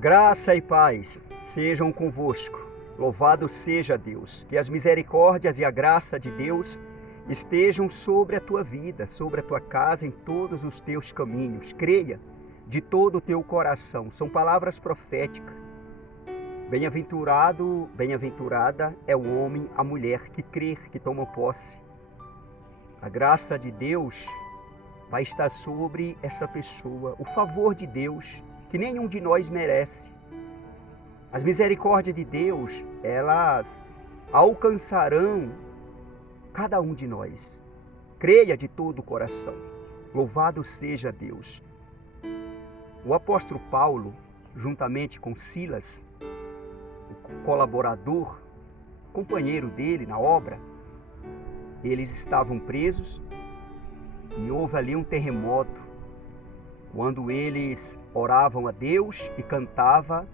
Graça e paz sejam convosco. Louvado seja Deus. Que as misericórdias e a graça de Deus estejam sobre a tua vida, sobre a tua casa, em todos os teus caminhos. Creia de todo o teu coração. São palavras proféticas. Bem-aventurado, bem-aventurada é o homem, a mulher que crê, que toma posse. A graça de Deus vai estar sobre essa pessoa. O favor de Deus, que nenhum de nós merece. As misericórdias de Deus, elas alcançarão cada um de nós. Creia de todo o coração. Louvado seja Deus. O apóstolo Paulo, juntamente com Silas, o colaborador, companheiro dele na obra, eles estavam presos e houve ali um terremoto, quando eles oravam a Deus e cantavam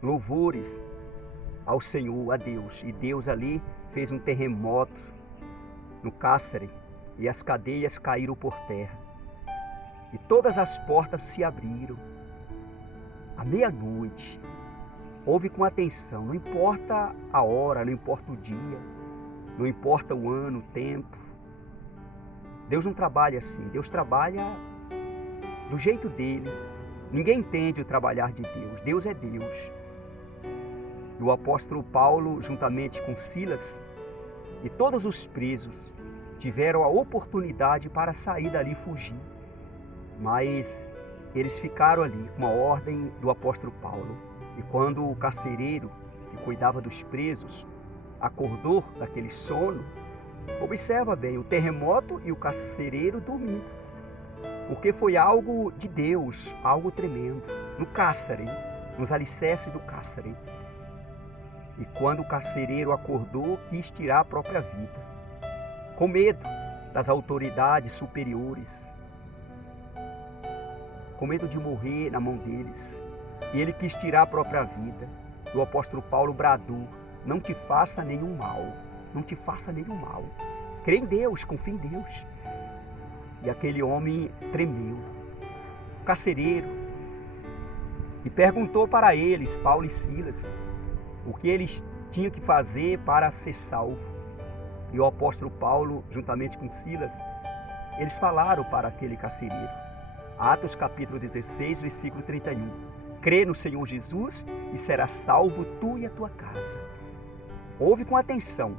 louvores ao Senhor, a Deus. E Deus ali fez um terremoto no cárcere e as cadeias caíram por terra. E todas as portas se abriram. À meia-noite, ouve com atenção, não importa a hora, não importa o dia, não importa o ano, o tempo. Deus não trabalha assim, Deus trabalha do jeito dele. Ninguém entende o trabalhar de Deus. Deus é Deus. E o apóstolo Paulo, juntamente com Silas e todos os presos, tiveram a oportunidade para sair dali e fugir. Mas eles ficaram ali com a ordem do apóstolo Paulo. E quando o carcereiro, que cuidava dos presos, acordou daquele sono, observa bem, o terremoto e o carcereiro dormindo. Porque foi algo de Deus, algo tremendo, no cárcere, nos alicerces do cárcere. E quando o carcereiro acordou, quis tirar a própria vida, com medo das autoridades superiores, com medo de morrer na mão deles. E ele quis tirar a própria vida. E o apóstolo Paulo bradou: não te faça nenhum mal, não te faça nenhum mal. Crê em Deus, confia em Deus. E aquele homem tremeu, o carcereiro, e perguntou para eles, Paulo e Silas, o que eles tinham que fazer para ser salvo. E o apóstolo Paulo, juntamente com Silas, eles falaram para aquele carcereiro. Atos capítulo 16, versículo 31. Crê no Senhor Jesus e será salvo tu e a tua casa. Ouve com atenção.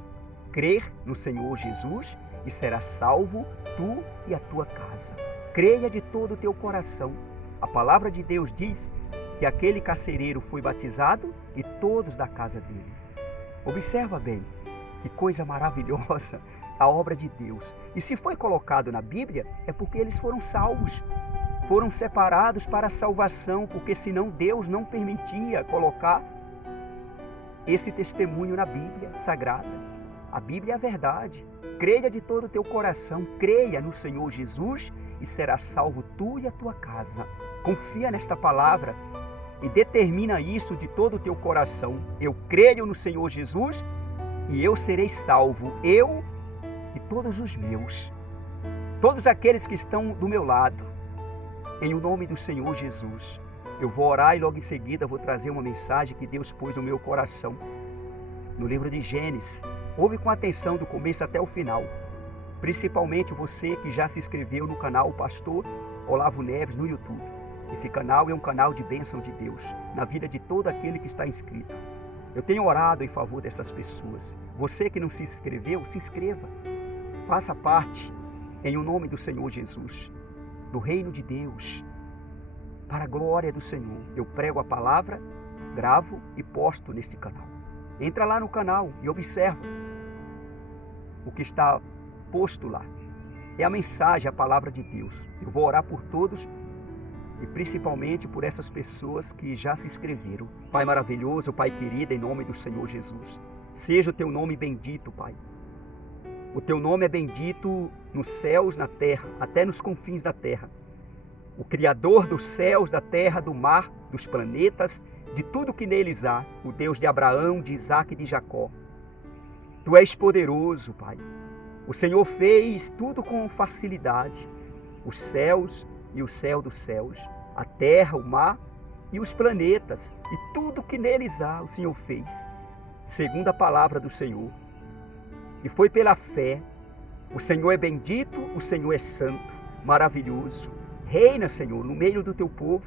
Crer no Senhor Jesus e será salvo tu e a tua casa. Creia de todo o teu coração. A palavra de Deus diz que aquele carcereiro foi batizado e todos da casa dele. Observa bem, que coisa maravilhosa a obra de Deus. E se foi colocado na Bíblia, é porque eles foram salvos. Foram separados para a salvação, porque senão Deus não permitia colocar esse testemunho na Bíblia Sagrada. A Bíblia é a verdade. Creia de todo o teu coração, creia no Senhor Jesus e será salvo tu e a tua casa. Confia nesta palavra e determina isso de todo o teu coração. Eu creio no Senhor Jesus e eu serei salvo, eu e todos os meus. Todos aqueles que estão do meu lado, em o nome do Senhor Jesus. Eu vou orar e logo em seguida vou trazer uma mensagem que Deus pôs no meu coração. No livro de Gênesis. Ouve com atenção do começo até o final. Principalmente você que já se inscreveu no canal Pastor Olavo Neves no YouTube. Esse canal é um canal de bênção de Deus na vida de todo aquele que está inscrito. Eu tenho orado em favor dessas pessoas. Você que não se inscreveu, se inscreva. Faça parte, em o nome do Senhor Jesus, do reino de Deus, para a glória do Senhor. Eu prego a palavra, gravo e posto nesse canal. Entra lá no canal e observa o que está posto lá. É a mensagem, a palavra de Deus. Eu vou orar por todos e principalmente por essas pessoas que já se inscreveram. Pai maravilhoso, Pai querido, em nome do Senhor Jesus. Seja o teu nome bendito, Pai. O teu nome é bendito nos céus, na terra, até nos confins da terra. O Criador dos céus, da terra, do mar, dos planetas, de tudo que neles há, o Deus de Abraão, de Isaque e de Jacó. Tu és poderoso, Pai. O Senhor fez tudo com facilidade. Os céus e o céu dos céus, a terra, o mar e os planetas e tudo que neles há, o Senhor fez, segundo a palavra do Senhor. E foi pela fé. O Senhor é bendito, o Senhor é santo, maravilhoso. Reina, Senhor, no meio do teu povo.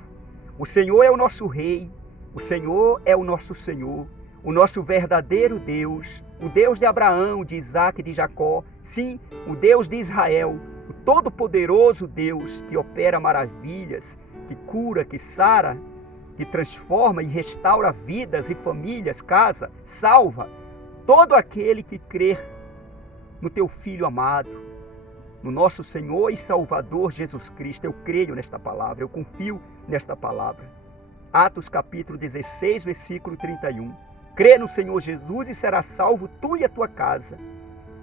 O Senhor é o nosso Rei, o Senhor é o nosso Senhor, o nosso verdadeiro Deus, o Deus de Abraão, de Isaac e de Jacó, sim, o Deus de Israel, o todo-poderoso Deus que opera maravilhas, que cura, que sara, que transforma e restaura vidas e famílias, casa, salva todo aquele que crer no teu Filho amado, no nosso Senhor e Salvador Jesus Cristo. Eu creio nesta palavra, eu confio nesta palavra. Atos capítulo 16, versículo 31. Crê no Senhor Jesus e será salvo tu e a tua casa.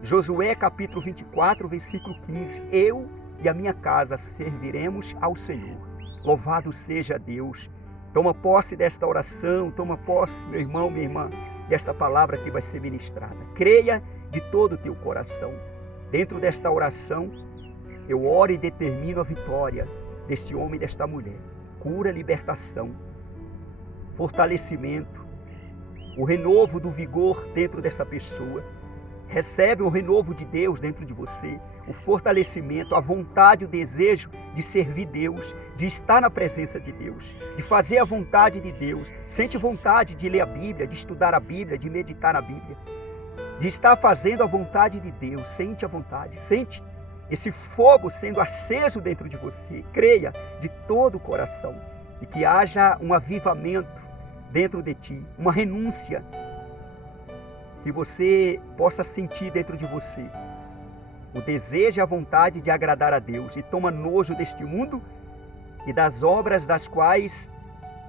Josué capítulo 24, versículo 15. Eu e a minha casa serviremos ao Senhor. Louvado seja Deus. Toma posse desta oração, toma posse, meu irmão, minha irmã, desta palavra que vai ser ministrada. Creia de todo o teu coração. Dentro desta oração, eu oro e determino a vitória deste homem e desta mulher. Cura, libertação, fortalecimento, o renovo do vigor dentro dessa pessoa. Recebe o renovo de Deus dentro de você, o fortalecimento, a vontade, o desejo de servir Deus, de estar na presença de Deus, de fazer a vontade de Deus. Sente vontade de ler a Bíblia, de estudar a Bíblia, de meditar na Bíblia, de estar fazendo a vontade de Deus. Sente a vontade, sente esse fogo sendo aceso dentro de você. Creia de todo o coração e que haja um avivamento dentro de ti, uma renúncia, que você possa sentir dentro de você o desejo e a vontade de agradar a Deus e toma nojo deste mundo e das obras das quais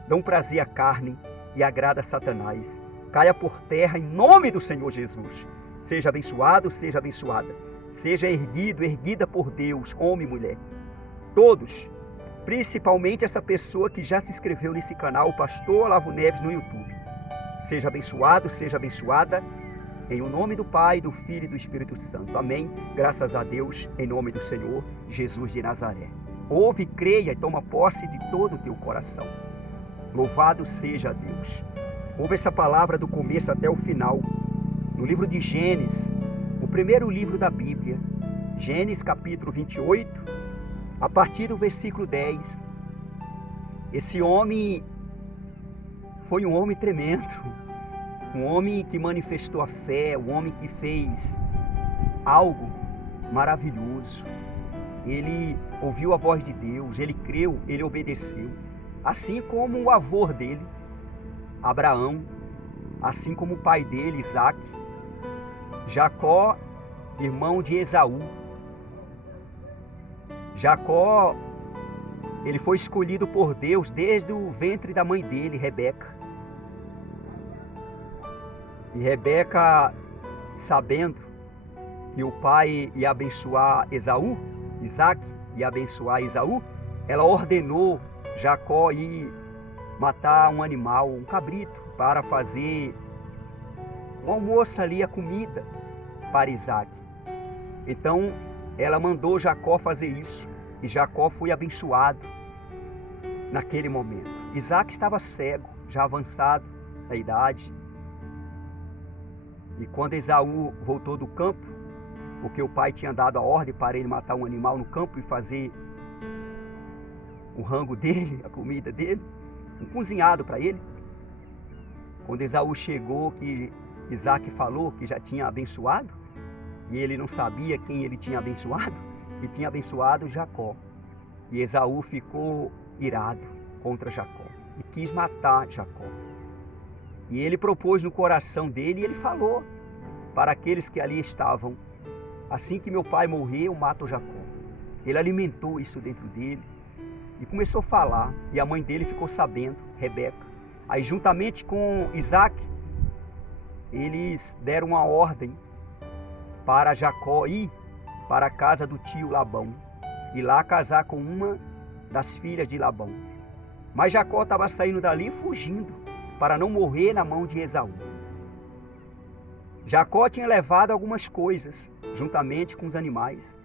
dão prazer à carne e agrada a Satanás. Caia por terra em nome do Senhor Jesus. Seja abençoado, seja abençoada. Seja erguido, erguida por Deus, homem e mulher. Todos, principalmente essa pessoa que já se inscreveu nesse canal, o Pastor Olavo Neves, no YouTube. Seja abençoado, seja abençoada, em o nome do Pai, do Filho e do Espírito Santo. Amém. Graças a Deus, em nome do Senhor Jesus de Nazaré. Ouve, creia e toma posse de todo o teu coração. Louvado seja Deus. Ouve essa palavra do começo até o final. No livro de Gênesis, o primeiro livro da Bíblia, Gênesis capítulo 28, a partir do versículo 10. Esse homem foi um homem tremendo, um homem que manifestou a fé, um homem que fez algo maravilhoso. Ele ouviu a voz de Deus, ele creu, ele obedeceu. Assim como o avô dele, Abraão, assim como o pai dele, Isaac, Jacó, irmão de Esaú. Jacó, ele foi escolhido por Deus desde o ventre da mãe dele, Rebeca. E Rebeca, sabendo que o pai ia abençoar Esaú, Isaac ia abençoar Esaú, ela ordenou Jacó ir matar um animal, um cabrito, para fazer um almoço ali, a comida para Isaac. Então, ela mandou Jacó fazer isso, e Jacó foi abençoado naquele momento. Isaac estava cego, já avançado da idade. E quando Esaú voltou do campo, porque o pai tinha dado a ordem para ele matar um animal no campo e fazer o rango dele, a comida dele, um cozinhado para ele. Quando Esaú chegou, que Isaac falou que já tinha abençoado, e ele não sabia quem ele tinha abençoado, e tinha abençoado Jacó. E Esaú ficou irado contra Jacó e quis matar Jacó. E ele propôs no coração dele, e ele falou para aqueles que ali estavam: assim que meu pai morrer, eu mato Jacó. Ele alimentou isso dentro dele e começou a falar. E a mãe dele ficou sabendo, Rebeca. Aí, juntamente com Isaac, eles deram uma ordem para Jacó ir para a casa do tio Labão e lá casar com uma das filhas de Labão. Mas Jacó estava saindo dali fugindo para não morrer na mão de Esaú. Jacó tinha levado algumas coisas juntamente com os animais.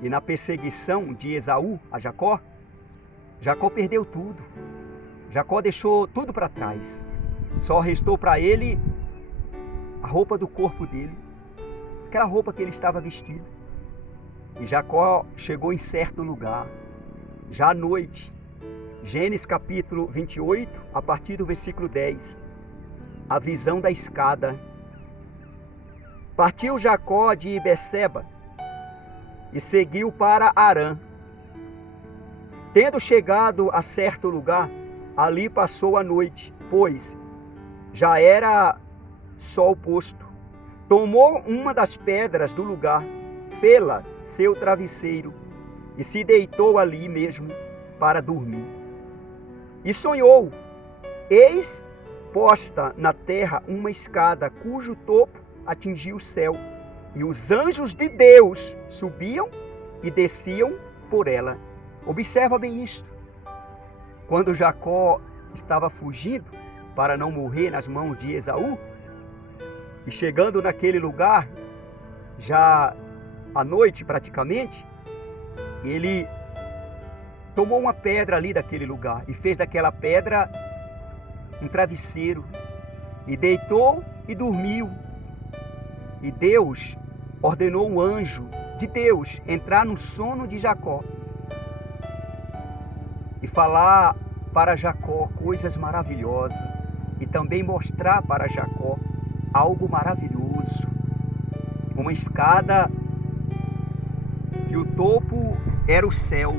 E na perseguição de Esaú a Jacó, Jacó perdeu tudo. Jacó deixou tudo para trás. Só restou para ele a roupa do corpo dele, aquela roupa que ele estava vestido. E Jacó chegou em certo lugar, já à noite. Gênesis capítulo 28, a partir do versículo 10. A visão da escada. Partiu Jacó de Berseba e seguiu para Harã. Tendo chegado a certo lugar, ali passou a noite, pois já era sol posto. Tomou uma das pedras do lugar, fê-la seu travesseiro e se deitou ali mesmo para dormir. E sonhou, eis posta na terra uma escada cujo topo atingia o céu, e os anjos de Deus subiam e desciam por ela. Observa bem isto. Quando Jacó estava fugindo para não morrer nas mãos de Esaú, e chegando naquele lugar, já à noite praticamente, ele tomou uma pedra ali daquele lugar e fez daquela pedra um travesseiro e deitou e dormiu. E Deus ordenou o anjo de Deus entrar no sono de Jacó e falar para Jacó coisas maravilhosas e também mostrar para Jacó algo maravilhoso. Uma escada que o topo era o céu.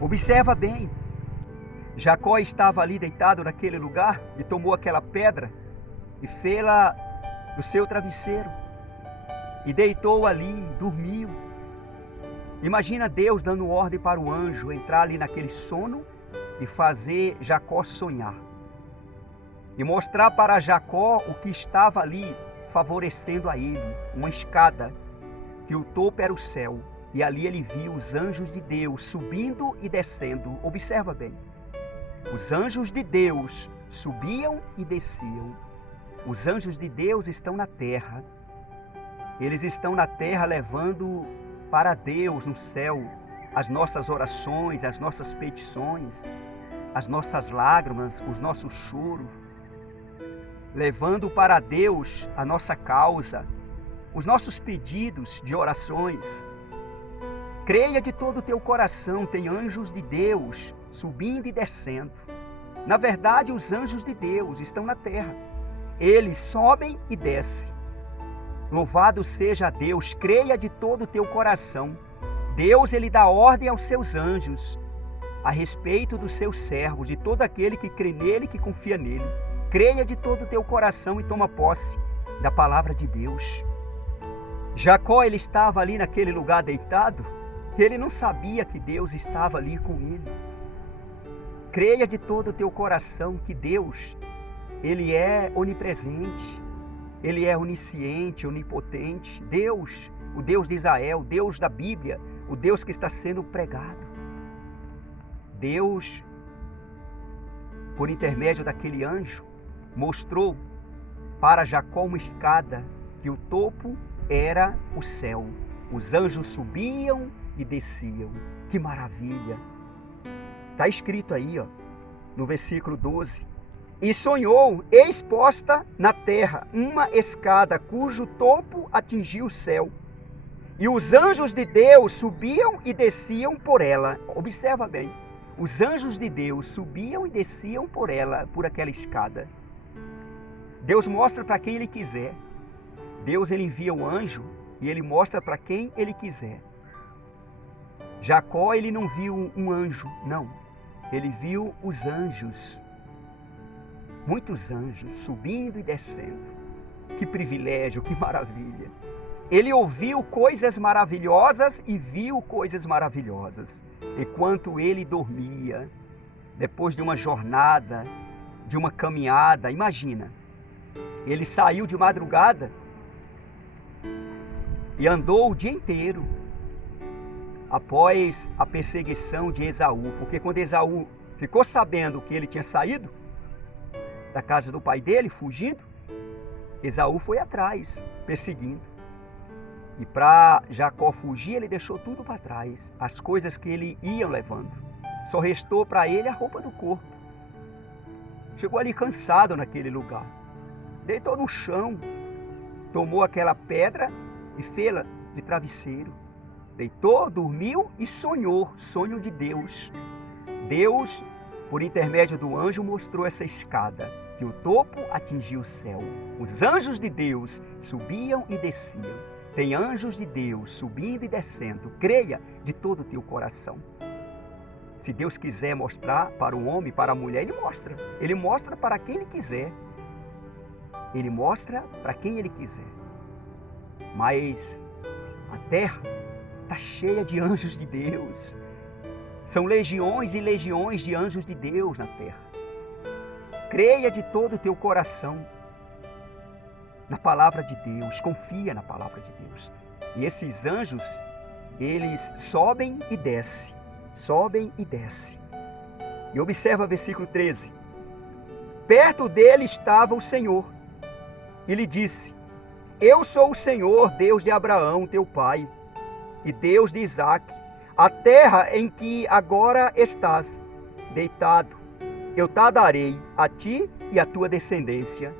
Observa bem. Jacó estava ali deitado naquele lugar e tomou aquela pedra e fê-la do seu travesseiro e deitou ali, dormiu. Imagina Deus dando ordem para o anjo entrar ali naquele sono e fazer Jacó sonhar. E mostrar para Jacó o que estava ali favorecendo a ele, uma escada, que o topo era o céu. E ali ele viu os anjos de Deus subindo e descendo. Observa bem. Os anjos de Deus subiam e desciam. Os anjos de Deus estão na terra. Eles estão na terra levando para Deus no céu as nossas orações, as nossas petições, as nossas lágrimas, os nossos choros, levando para Deus a nossa causa, os nossos pedidos de orações. Creia de todo o teu coração, tem anjos de Deus subindo e descendo. Na verdade, os anjos de Deus estão na terra. Eles sobem e descem. Louvado seja Deus, creia de todo o teu coração. Deus, ele dá ordem aos seus anjos a respeito dos seus servos, de todo aquele que crê nele, que confia nele. Creia de todo o teu coração e toma posse da palavra de Deus. Jacó, ele estava ali naquele lugar deitado, ele não sabia que Deus estava ali com ele. Creia de todo o teu coração que Deus, ele é onipresente, ele é onisciente, onipotente. Deus, o Deus de Israel, o Deus da Bíblia, o Deus que está sendo pregado. Deus, por intermédio daquele anjo, mostrou para Jacó uma escada que o topo era o céu. Os anjos subiam e desciam. Que maravilha! Está escrito aí, ó, no versículo 12. E sonhou, eis posta na terra uma escada cujo topo atingia o céu. E os anjos de Deus subiam e desciam por ela. Observa bem. Os anjos de Deus subiam e desciam por ela, por aquela escada. Deus mostra para quem ele quiser. Deus, ele envia um anjo e ele mostra para quem ele quiser. Jacó, ele não viu um anjo, não. Ele viu os anjos. Muitos anjos subindo e descendo. Que privilégio, que maravilha. Ele ouviu coisas maravilhosas e viu coisas maravilhosas. Enquanto ele dormia, depois de uma jornada, de uma caminhada, imagina. Ele saiu de madrugada e andou o dia inteiro após a perseguição de Esaú. Porque quando Esaú ficou sabendo que ele tinha saído da casa do pai dele, fugindo, Esaú foi atrás, perseguindo. E para Jacó fugir, ele deixou tudo para trás, as coisas que ele ia levando. Só restou para ele a roupa do corpo. Chegou ali cansado naquele lugar. Deitou no chão, tomou aquela pedra e fê-la de travesseiro. Deitou, dormiu e sonhou, sonho de Deus. Deus, por intermédio do anjo, mostrou essa escada, que o topo atingia o céu. Os anjos de Deus subiam e desciam. Tem anjos de Deus subindo e descendo. Creia de todo o teu coração. Se Deus quiser mostrar para o homem, para a mulher, Ele mostra. Ele mostra para quem Ele quiser. Ele mostra para quem Ele quiser. Mas a terra está cheia de anjos de Deus. São legiões e legiões de anjos de Deus na terra. Creia de todo o teu coração na palavra de Deus. Confia na palavra de Deus. E esses anjos, eles sobem e descem. Sobem e descem. E observa o versículo 13. Perto dele estava o Senhor. E lhe disse: Eu sou o Senhor, Deus de Abraão, teu pai, e Deus de Isaque. A terra em que agora estás deitado, eu te darei a ti e a tua descendência.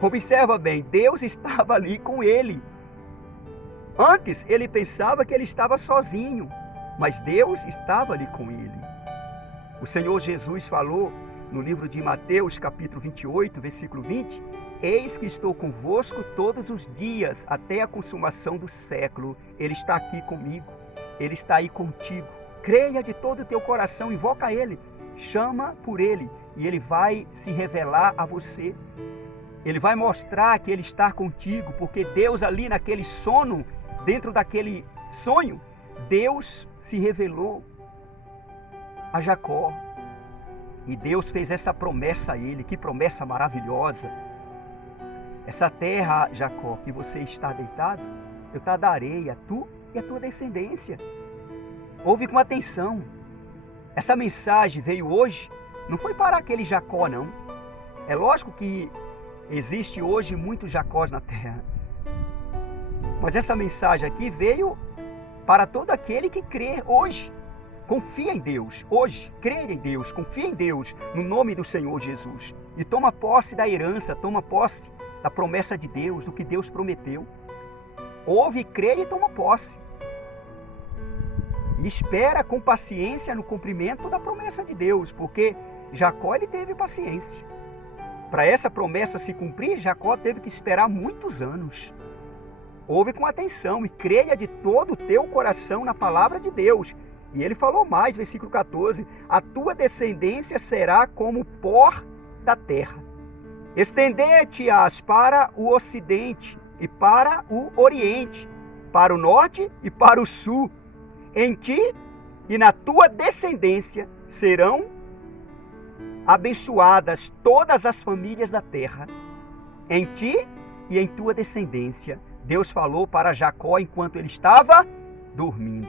Observa bem, Deus estava ali com ele. Antes ele pensava que ele estava sozinho, mas Deus estava ali com ele. O Senhor Jesus falou no livro de Mateus, capítulo 28, versículo 20, Eis que estou convosco todos os dias, até a consumação do século. Ele está aqui comigo, Ele está aí contigo. Creia de todo o teu coração, invoca Ele, chama por Ele, e Ele vai se revelar a você. Ele vai mostrar que Ele está contigo, porque Deus ali naquele sono, dentro daquele sonho, Deus se revelou a Jacó. E Deus fez essa promessa a ele, que promessa maravilhosa. Essa terra, Jacó, que você está deitado, eu te darei a tu e a tua descendência. Ouve com atenção. Essa mensagem veio hoje, não foi para aquele Jacó, não. É lógico que existe hoje muitos Jacós na terra. Mas essa mensagem aqui veio para todo aquele que crê hoje. Confia em Deus hoje, crê em Deus, confia em Deus, no nome do Senhor Jesus. E toma posse da herança, toma posse da promessa de Deus, do que Deus prometeu. Ouve, crê e toma posse. E espera com paciência no cumprimento da promessa de Deus, porque Jacó ele teve paciência. Para essa promessa se cumprir, Jacó teve que esperar muitos anos. Ouve com atenção e creia de todo o teu coração na palavra de Deus. E ele falou mais, versículo 14, a tua descendência será como o pó da terra. Estender-te-ás para o ocidente e para o oriente, para o norte e para o sul. Em ti e na tua descendência serão abençoadas todas as famílias da terra. Em ti e em tua descendência. Deus falou para Jacó enquanto ele estava dormindo.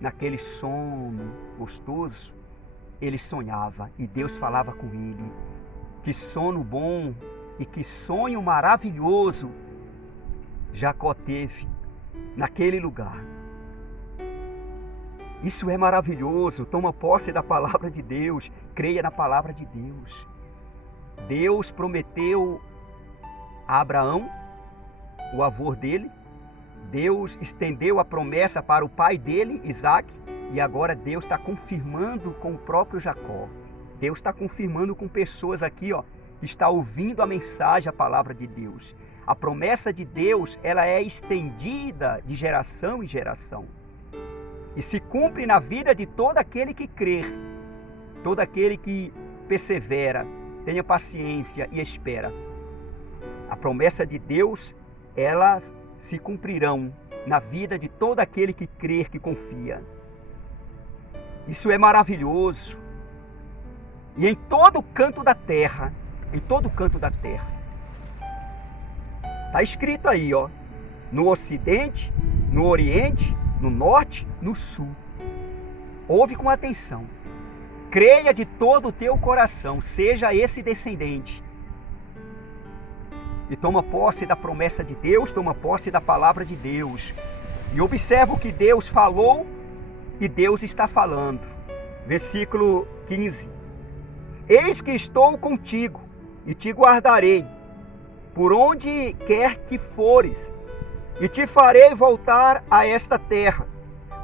Naquele sono gostoso, ele sonhava e Deus falava com ele. Que sono bom e que sonho maravilhoso Jacó teve naquele lugar. Isso é maravilhoso. Toma posse da palavra de Deus, creia na palavra de Deus. Deus prometeu a Abraão, o avô dele, Deus estendeu a promessa para o pai dele, Isaque, e agora Deus está confirmando com o próprio Jacó. Deus está confirmando com pessoas aqui, que está ouvindo a mensagem, a palavra de Deus. A promessa de Deus, ela é estendida de geração em geração. E se cumpre na vida de todo aquele que crer, todo aquele que persevera, tenha paciência e espera. A promessa de Deus, elas se cumprirão na vida de todo aquele que crer, que confia. Isso é maravilhoso. E em todo canto da terra, está escrito aí, no ocidente, no oriente, no norte, no sul. Ouve com atenção. Creia de todo o teu coração, seja esse descendente. E toma posse da promessa de Deus, toma posse da palavra de Deus. E observa o que Deus falou e Deus está falando. versículo 15. Eis que estou contigo e te guardarei, por onde quer que fores, e te farei voltar a esta terra,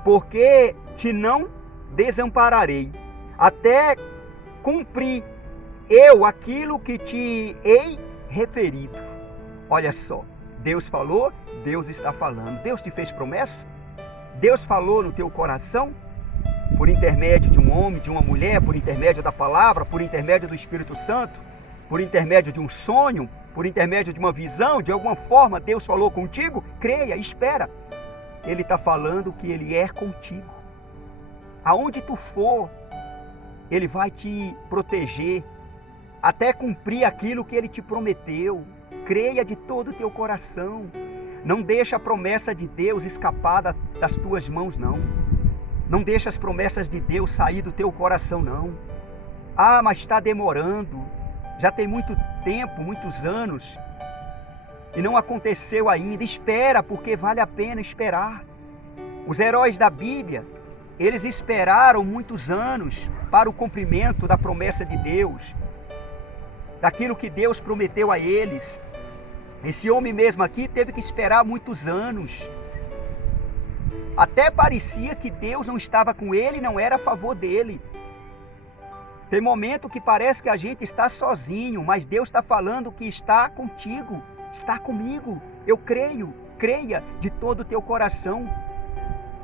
porque te não desampararei, até cumprir eu aquilo que te hei referido. Olha só, Deus falou, Deus está falando. Deus te fez promessa? Deus falou no teu coração? Por intermédio de um homem, de uma mulher, por intermédio da palavra, por intermédio do Espírito Santo, por intermédio de um sonho, por intermédio de uma visão, de alguma forma Deus falou contigo? Creia, espera. Ele está falando que Ele é contigo. Aonde tu for, Ele vai te proteger, até cumprir aquilo que Ele te prometeu. Creia de todo o teu coração. Não deixa a promessa de Deus escapar das tuas mãos, não. Não deixa as promessas de Deus sair do teu coração, não. Ah, mas está demorando. Já tem muito tempo, muitos anos, e não aconteceu ainda. Espera, porque vale a pena esperar. Os heróis da Bíblia, eles esperaram muitos anos para o cumprimento da promessa de Deus, daquilo que Deus prometeu a eles. Esse homem mesmo aqui teve que esperar muitos anos. Até parecia que Deus não estava com ele, não era a favor dele. Tem momento que parece que a gente está sozinho, mas Deus está falando que está contigo, está comigo. Eu creio, creia de todo o teu coração.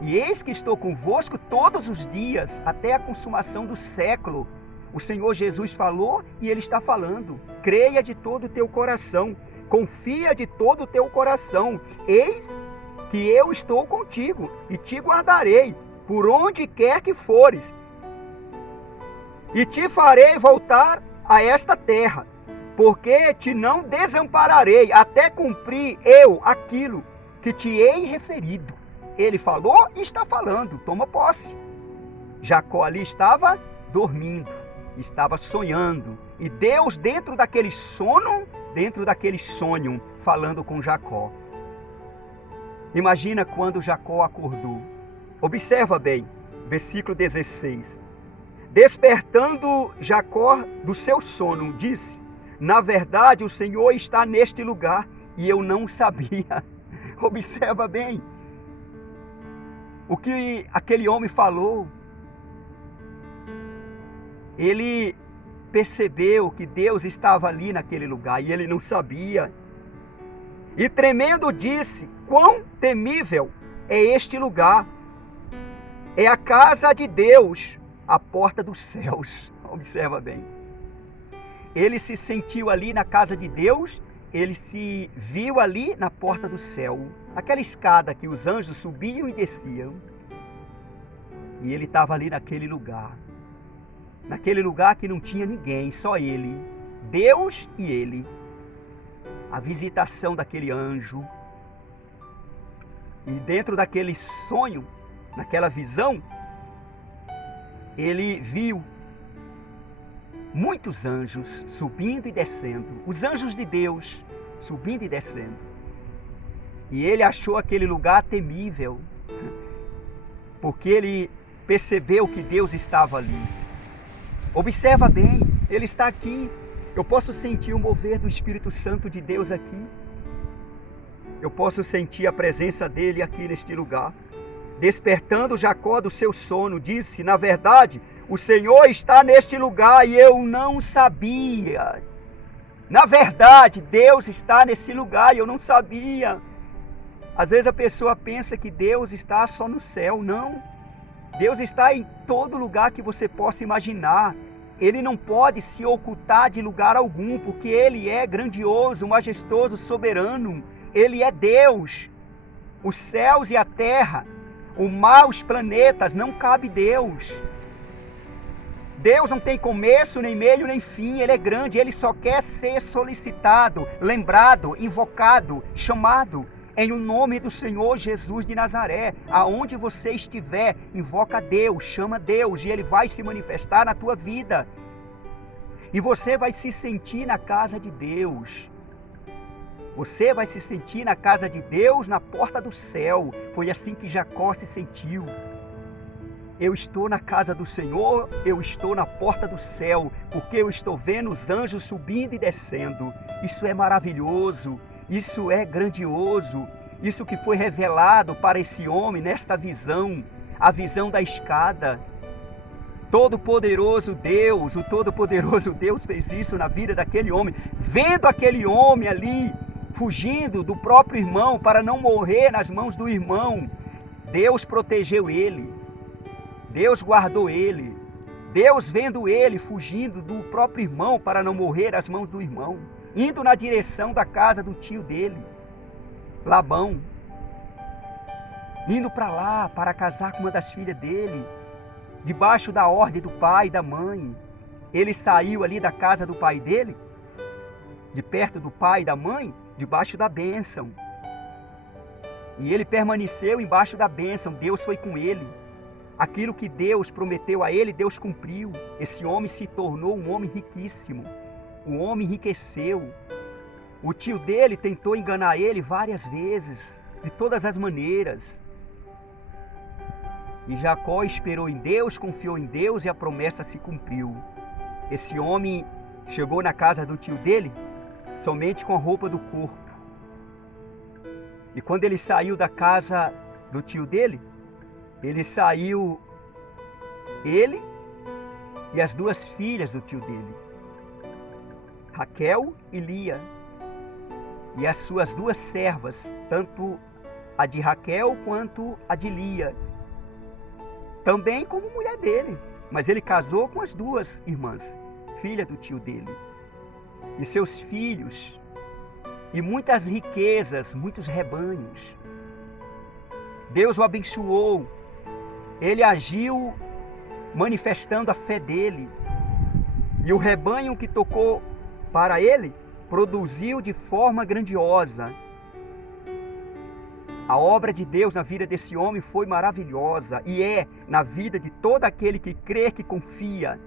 E eis que estou convosco todos os dias, até a consumação do século. O Senhor Jesus falou e Ele está falando. Creia de todo o teu coração, confia de todo o teu coração. Eis que eu estou contigo e te guardarei por onde quer que fores. E te farei voltar a esta terra, porque te não desampararei, até cumprir eu aquilo que te hei referido. Ele falou e está falando, toma posse. Jacó ali estava dormindo, estava sonhando, e Deus dentro daquele sono, dentro daquele sonho, falando com Jacó. Imagina quando Jacó acordou. Observa bem, versículo 16. Despertando Jacó do seu sono, disse: na verdade o Senhor está neste lugar e eu não sabia. Observa bem o que aquele homem falou. Ele percebeu que Deus estava ali naquele lugar e ele não sabia. E tremendo disse: quão temível é este lugar! É a casa de Deus, a porta dos céus. Observa bem. Ele se sentiu ali na casa de Deus, ele se viu ali na porta do céu. Aquela escada que os anjos subiam e desciam. E ele estava ali naquele lugar. Naquele lugar que não tinha ninguém, só ele. Deus e ele. A visitação daquele anjo. E dentro daquele sonho, naquela visão, ele viu muitos anjos subindo e descendo. Os anjos de Deus subindo e descendo. E ele achou aquele lugar temível, porque ele percebeu que Deus estava ali. Observa bem, Ele está aqui. Eu posso sentir o mover do Espírito Santo de Deus aqui. Eu posso sentir a presença dEle aqui neste lugar. Despertando Jacó do seu sono, disse: na verdade, o Senhor está neste lugar e eu não sabia. Na verdade, Deus está nesse lugar e eu não sabia. Às vezes a pessoa pensa que Deus está só no céu. Não. Deus está em todo lugar que você possa imaginar. Ele não pode se ocultar de lugar algum, porque Ele é grandioso, majestoso, soberano. Ele é Deus. Os céus e a terra, o mar, os planetas, não cabe Deus. Deus não tem começo, nem meio, nem fim. Ele é grande, Ele só quer ser solicitado, lembrado, invocado, chamado. Em o nome do Senhor Jesus de Nazaré, aonde você estiver, invoca Deus, chama Deus e Ele vai se manifestar na tua vida. E você vai se sentir na casa de Deus. Você vai se sentir na casa de Deus, na porta do céu. Foi assim que Jacó se sentiu. eu estou na casa do Senhor, eu estou na porta do céu, porque eu estou vendo os anjos subindo e descendo. Isso é maravilhoso, isso é grandioso, isso que foi revelado para esse homem nesta visão, a visão da escada. Todo-Poderoso Deus, o Todo-Poderoso Deus fez isso na vida daquele homem, vendo aquele homem ali, fugindo do próprio irmão para não morrer nas mãos do irmão. Deus protegeu ele, Deus guardou ele, Deus vendo ele fugindo do próprio irmão para não morrer nas mãos do irmão, indo na direção da casa do tio dele, Labão, indo para lá para casar com uma das filhas dele, debaixo da ordem do pai e da mãe. Ele saiu ali da casa do pai dele, de perto do pai e da mãe, debaixo da bênção. E ele permaneceu embaixo da bênção, Deus foi com ele. Aquilo que Deus prometeu a ele, Deus cumpriu. Esse homem se tornou um homem riquíssimo, um homem enriqueceu. O tio dele tentou enganar ele várias vezes, de todas as maneiras. E Jacó esperou em Deus, confiou em Deus e a promessa se cumpriu. Esse homem chegou na casa do tio dele somente com a roupa do corpo. E quando ele saiu da casa do tio dele, ele saiu, ele e as duas filhas do tio dele, Raquel e Lia, e as suas duas servas, tanto a de Raquel quanto a de Lia, também como mulher dele, mas ele casou com as duas irmãs, filha do tio dele, e seus filhos, e muitas riquezas, muitos rebanhos. Deus o abençoou, ele agiu manifestando a fé dele, e o rebanho que tocou para ele produziu de forma grandiosa. A obra de Deus na vida desse homem foi maravilhosa e é na vida de todo aquele que crê, que confia.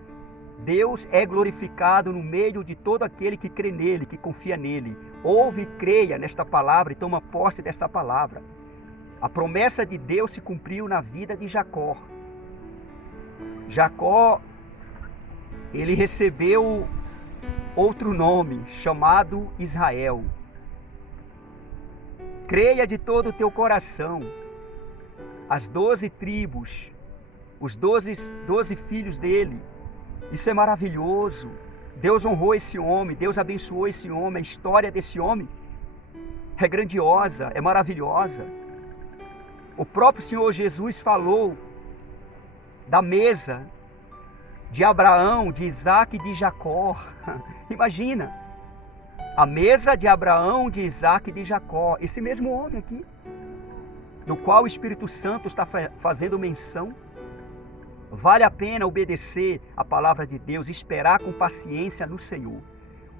Deus é glorificado no meio de todo aquele que crê nele, que confia nele. Ouve e creia nesta palavra e toma posse desta palavra. A promessa de Deus se cumpriu na vida de Jacó. Jacó, ele recebeu outro nome, chamado Israel. Creia de todo o teu coração. As 12 tribos, os 12 filhos dele. Isso é maravilhoso. Deus honrou esse homem, Deus abençoou esse homem. A história desse homem é grandiosa, é maravilhosa. O próprio Senhor Jesus falou da mesa de Abraão, de Isaac e de Jacó. Imagina, a mesa de Abraão, de Isaac e de Jacó. Esse mesmo homem aqui, do qual o Espírito Santo está fazendo menção. Vale a pena obedecer a palavra de Deus, esperar com paciência no Senhor.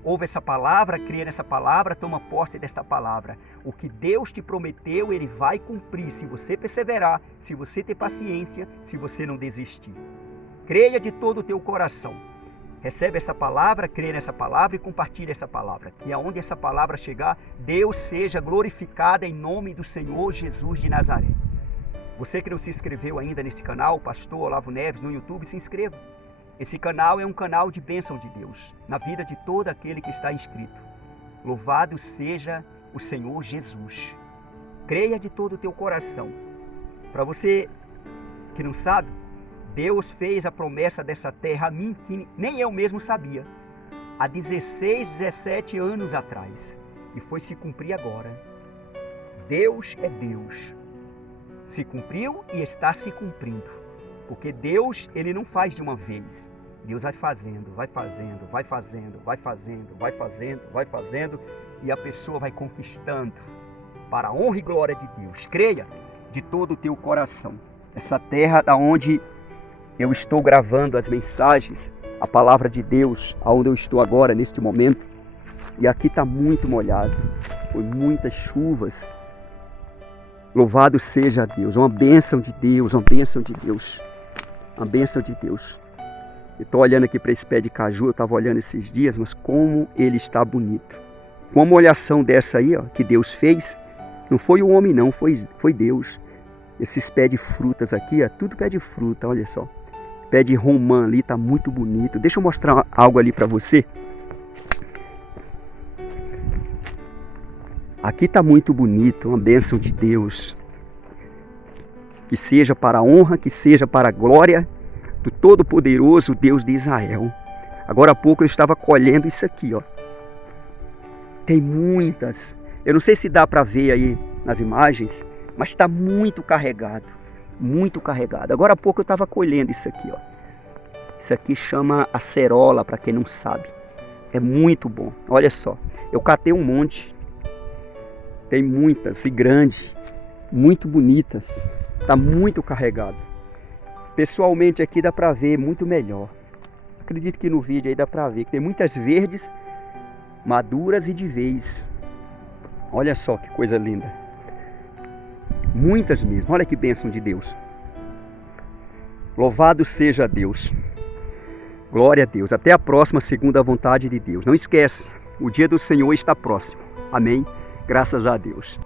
Ouve essa palavra, crê nessa palavra, toma posse desta palavra. O que Deus te prometeu, Ele vai cumprir, se você perseverar, se você ter paciência, se você não desistir. Creia de todo o teu coração. Recebe essa palavra, crê nessa palavra e compartilha essa palavra. Que aonde essa palavra chegar, Deus seja glorificado em nome do Senhor Jesus de Nazaré. Você que não se inscreveu ainda nesse canal, Pastor Olavo Neves, no YouTube, se inscreva. Esse canal é um canal de bênção de Deus, na vida de todo aquele que está inscrito. Louvado seja o Senhor Jesus. Creia de todo o teu coração. Para você que não sabe, Deus fez a promessa dessa terra a mim, que nem eu mesmo sabia, há 16, 17 anos atrás. E foi se cumprir agora. Deus é Deus. Se cumpriu e está se cumprindo. Porque Deus, Ele não faz de uma vez. Deus vai fazendo, vai fazendo, vai fazendo, vai fazendo, vai fazendo, vai fazendo. E a pessoa vai conquistando para a honra e glória de Deus. Creia de todo o teu coração. Essa terra da onde eu estou gravando as mensagens, a palavra de Deus, aonde eu estou agora, neste momento. E aqui está muito molhado. Foi muitas chuvas. Louvado seja Deus, uma bênção de Deus, uma bênção de Deus, uma bênção de Deus. Eu estou olhando aqui para esse pé de caju, eu estava olhando esses dias, mas como ele está bonito. Com uma molhação dessa aí, ó, que Deus fez, não foi o homem não, foi Deus. Esses pés de frutas aqui, ó, tudo pé de fruta, olha só. Pé de romã ali, tá muito bonito. Deixa eu mostrar algo ali para você. Aqui tá muito bonito, uma bênção de Deus. Que seja para a honra, que seja para a glória do Todo-Poderoso Deus de Israel. Agora há pouco eu estava colhendo isso aqui, ó. Tem muitas. Eu não sei se dá para ver aí nas imagens, mas está muito carregado. Muito carregado. Agora há pouco eu estava colhendo isso aqui, ó. Isso aqui chama acerola, para quem não sabe. É muito bom. Olha só. Eu catei um monte. Tem muitas e grandes. Muito bonitas. Está muito carregado. Pessoalmente aqui dá para ver muito melhor. Acredito que no vídeo aí dá para ver que tem muitas verdes, maduras e de vez. Olha só que coisa linda. Muitas mesmo. Olha que bênção de Deus. Louvado seja Deus. Glória a Deus. Até a próxima, segundo a vontade de Deus. Não esquece, o dia do Senhor está próximo. Amém? Graças a Deus.